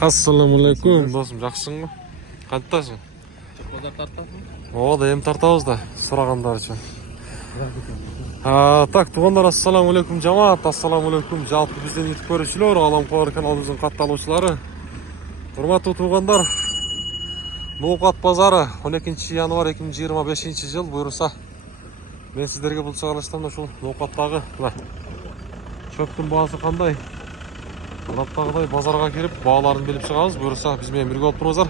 Assalamu alaikum dostum, жақсысың ба? Қайттасың? Bozar tarttasın. О, да, ем тартабыз да, сұрағандар үшін. Так, туғандар, ассаламу алейкум жамаат, ассаламу алейкум жалпы бізден ютуб көрушілер, Ғаламқор каналымыздың қатталушылары. Құрметті туғандар, Ноқат базары 12 январь 2025 жыл бұйырса. Мен сіздерге бұл шығарылыштан шул Ноқаттағы шөптің бағасы қандай? Мұнаттағыдай базарға келіп, бағаларын біліп шығамыз. Бұйырса бізбен бірге болып тұрыңыздар.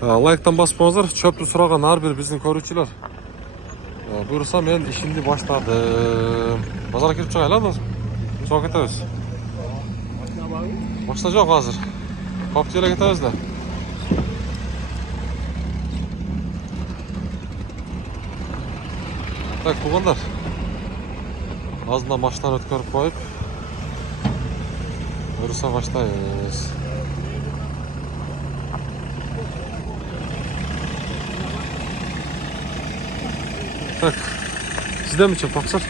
Лайктан баспаңыздар, шөпті сұраған әрбір біздің көрушілер. Бұйырса мен ішімді баштадым. Базарға келіп шығайын, достым. Соға кетеміз. Машина жоқ қазір. Қап жерге кетеміз де. Так, туғандар. Азында машинаны өткөріп қойып, бұйырса баштаймыз. Так, сізден мүші тақсыр?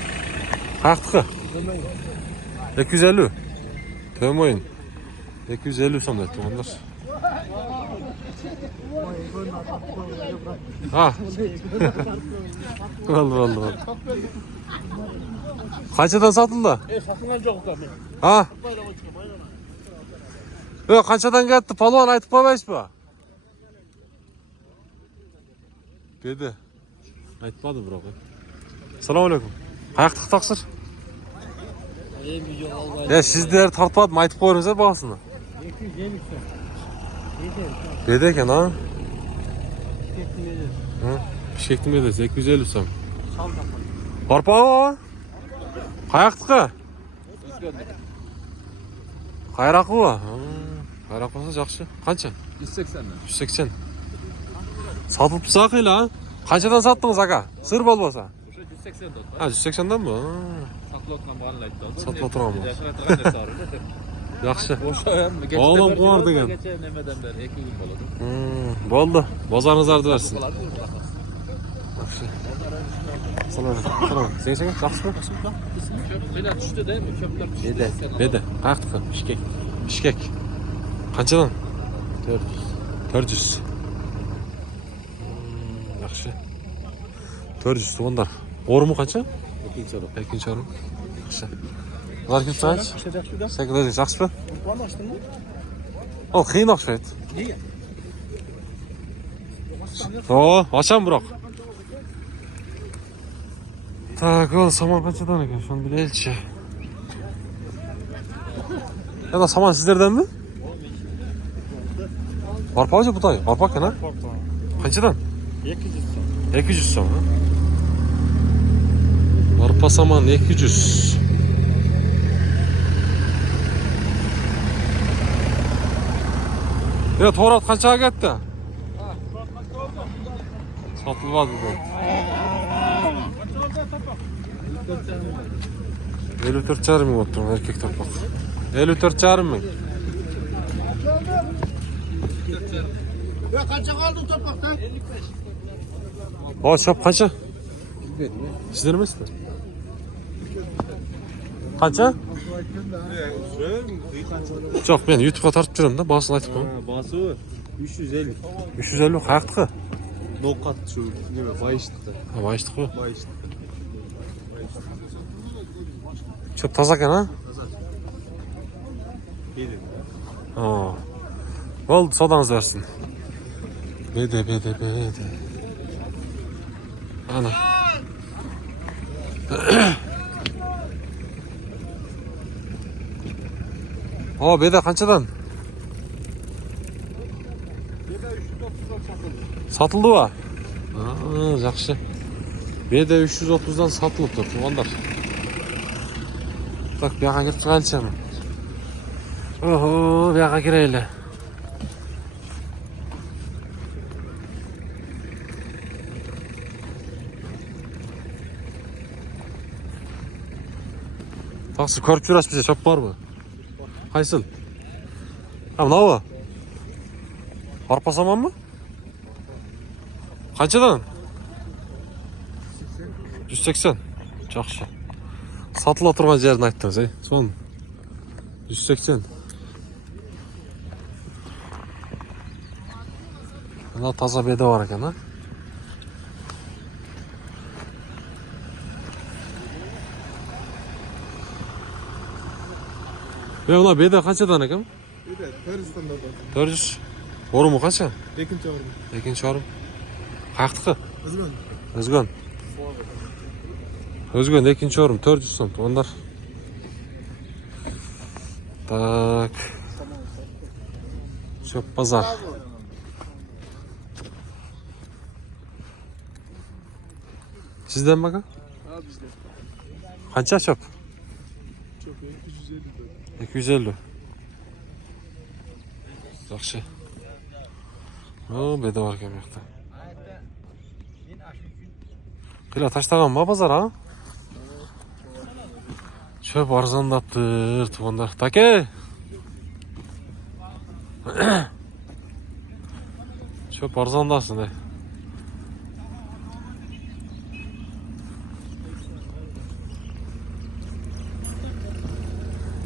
Қаяқтықы? 250. Төмойын. 250 сомдай туғандар. Болды. Қаншадан сатылды? Satılgan жоқ та мен. Қаншадан кетті? Палуан айтып қоймайсыз ба? Деді. Айтпады бірақ. Салам алейкум. Қаяқтық тақсыр? Сіздер тартпадым, айтып қойыңыздар бағасыны. 250 сом. Деді екен, а? Пішектің едесі, 250 сом. Барпа ба? Қаяқтықы? Қайрақы ба? Қайрақ болса жақшы. Қанша? 180. 180. Сатылып тұса қилы, а? Қаншадан саттыңыз, аға? Сыр болмаса? 180 да. 180-дан ба? Сатылып отырған бағаны айтты. Сатылып отырған ба? Жақшы. Oğlum Oğlum var деген. Geçen nemeden beri 2 gün boladı. Болды. Базарыңыздарды берсін. Salam. Сен жақсы ба? Köpler düştü değil mi? Köpler düştü. Беді. Қаяқтықы? Бішкек. Қаншадан? 400. Жақшы. 400 туғандар. Орымы қанша? 2 орым. Жақшы. Бұлар келіп шығайыншы? Сәкі дөзің жақсы ба? Ол қиын ақшайды. Ашам бұрақ. Так, ол саман қаншадан екен? Шоны білелші. Яна саман сіздерден бі? Барпа же бұтай? Барпа екен, а? Қаншадан? 200 сом. Барпа саман 200. Торат қаншаға кетті? Сатылмады бұл. 54,5 мың отырған еркек таппақ. 54,5 мың. Қанша қалды топақтан? Шоп қанша? Сіздер емесіздер? Қанша? Жоқ, мен ютубқа тартып жүрем да, басын айтып қойым. Bası 350. 350 қаяқтықы? Nokat şu neme bayıştıkta. Байыштық қой. Bayıştık. Шөп таза екен, а? Таза. Gelin. Болды, содаңыз берсін. Беді. Ана. Беді қаншадан? Сатылды ба? Жақшы. Беді 330-дан сатылып тұр, туғандар. Так, бияға кеп шығайыншы. Бияға керейлі. Тақсы көріп жүрәс бізе, шөп бар ба? Қайсыл? Мынау ба? Арпа саман ба? Қаншадан? 180. Жақшы. Сатыла тұрған жерін айттыңыз, соны. 180. Mına taza bede var ekan ha. Mına bede qanchadan ekan? Bede 400'dan da. 400. Orumi qancha? Ekinchi o'rin. Ikkinchi orim. Qayertiki? O'zman. O'zgan. O'zgan ikkinchi orim 400 so'm. Onlar. Tak. Çöp pazar. Sizden mi bakalım? Ha bizde. Qancha çöp? Çok 250 da. 250. Yaxshi. O, beda var ekan bu yoqda. Qila tashlaganmi bozor ha? Çöp arzonlabdir, tuğanlar. Taka! Çöp arzonlasın ey.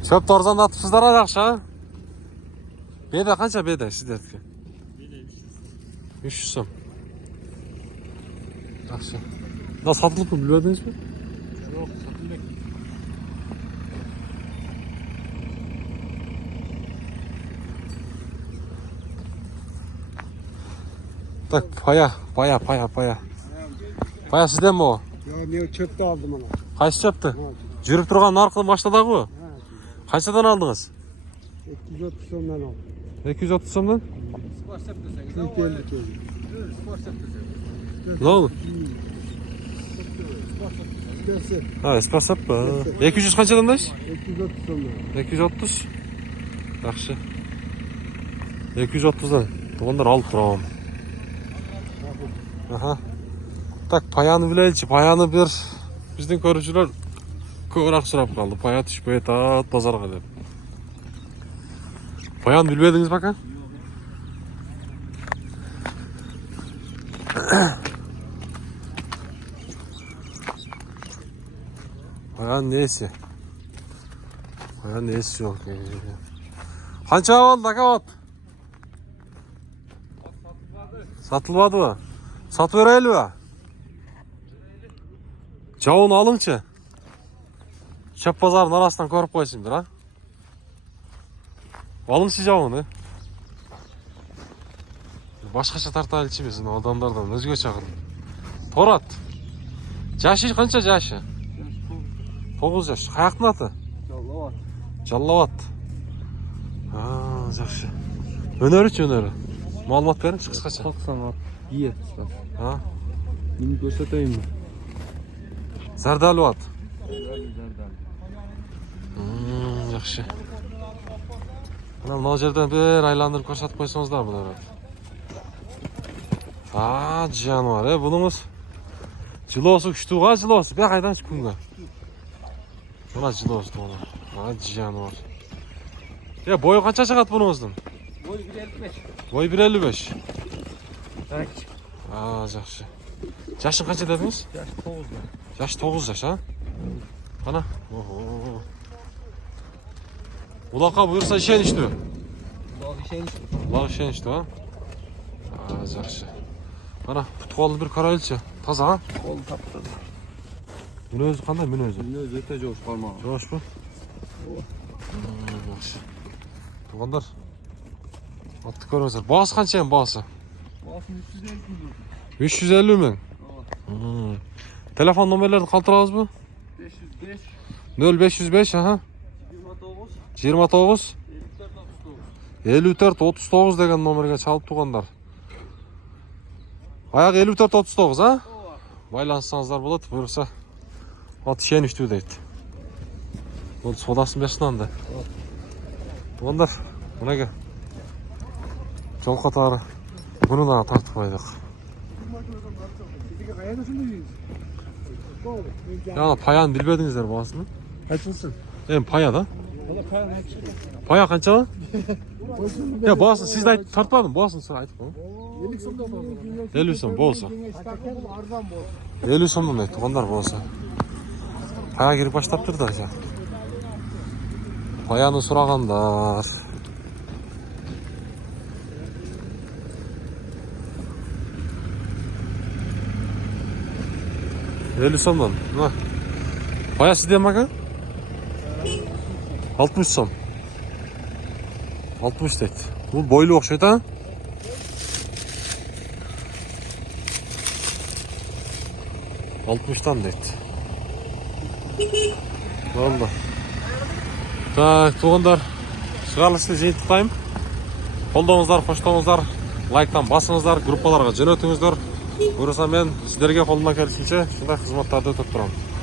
Çöp arzonlatibsizlar ha yaxshi ha? Beda qancha beda sizdeki? Bede 300. 300 so'm. Yaxshi. Nasıl satılıpmı bilmediniz mi? Yok satılmak. Tak paya. Paya sizden mi o? Ya ne çöpte aldım ona. Qaysi çöptü? Жүріп тұрған нарқы баштадагы ғой. Ha. Қаншадан алдыңыз? 230 so'mdan aldım. 230 so'mdan? Spor sep deseniz. 250 kilo. Spor sep deseniz. Ne oldu? Spor sep. Ha, espasap mı? 200 қаншадан дайсыз? 230 so'mdan. 230. Жақсы. 230'dan. Туғандар алып тұрам. Aha. Так, паяны білейінші. Паяны бір біздің көрушілер көбірек сұрап қалды. Пая түшпей тат базарға деп. Паяны білмедіңіз бе ака? Паян несі? Паян несі жоқ. Қанша алды ака от? Satılmadı mı? Sat verelim mi? Жауын алыңчы. Çöp pazarının arasından көріп қойсыңдар, ha? Алыңшы жауын, Başqaça тарта алчымесін адамдардан өзге шақырын. Торат. Жашы қанша жашы? 9 жаш. Қаяқтың аты? Жаллават. Жаллават. Жақсы. Өнері. Малымат беріңші қысқаша. 90 at. Бие. Ha? Bunu göstereyim mi? Zardali at. Zerdali. Жақсы. Мына жерден бір айландырып көрсетіп қойсаңыздар бұлар. Жануар, бұныңыз жылосы күштіға жылосы. Бәк айдан күнге. Мына жылосы тұғына. Жануар. Бойы қанша шығады бұныңыздың? Boy 1.55. Boy 1.55. Evet. Жақсы. Жашың қанша дедіңіз? Yaş 9 da. Жаш 9 жаш, а? Қана? Улаққа бұйырса ішен ішті? Улақ ішен ішті, а? Жақсы. Қана, құтқалы бір қарайлычы. Таза, а? Kol taptı. Мен өзі қандай, мен өзі? Bunu öte coş kalmağı. Жош бұ? Жақсы. Туғандар. Атты көріңіздер. Бағасы қанша ең бағасы? Basın 350 milyon. 350 мың. Telefon номерлерді қалтырамыз бұ? 505. 0505, аха. 29. 29 5439 деген номерге чалып туғандар. Аяқ 5439, а? Байланысаңыздар болады, бұйырса. Ат ішен үшту дейді. Ол содасын берсін анда. Туғандар, мұнеге. Жол қатары. Бұны да тартып қойдық. Яғына паяны білбедіңіздер бағасыны? Kaçınsın? Пая да? Valla kayan hepsi. Paya қанша? Бағасын сізді тартпадым, бағасын сіз айтып қой. 50 сом болса. 50 сомдан айтты, қондар болса. Пая керек баштап тұрды айтса. Паяны сұрағандар. 50 сомдан. Мына. Баясы дем aka? 60 сом. 60 дейді. Бұл бойлы оқшайды, а? Алтмыштан дейді. Болды. Так, туғандар. Шығарылышты жиынтықтайым. Қолдауыңыздар, қоштауыңыздар, лайктан басыңыздар, группаларға жөн өтіңіздер. Бұйырса мен сіздерге қолымнан келісінше шындай қызматтарды өтіп тұрамын.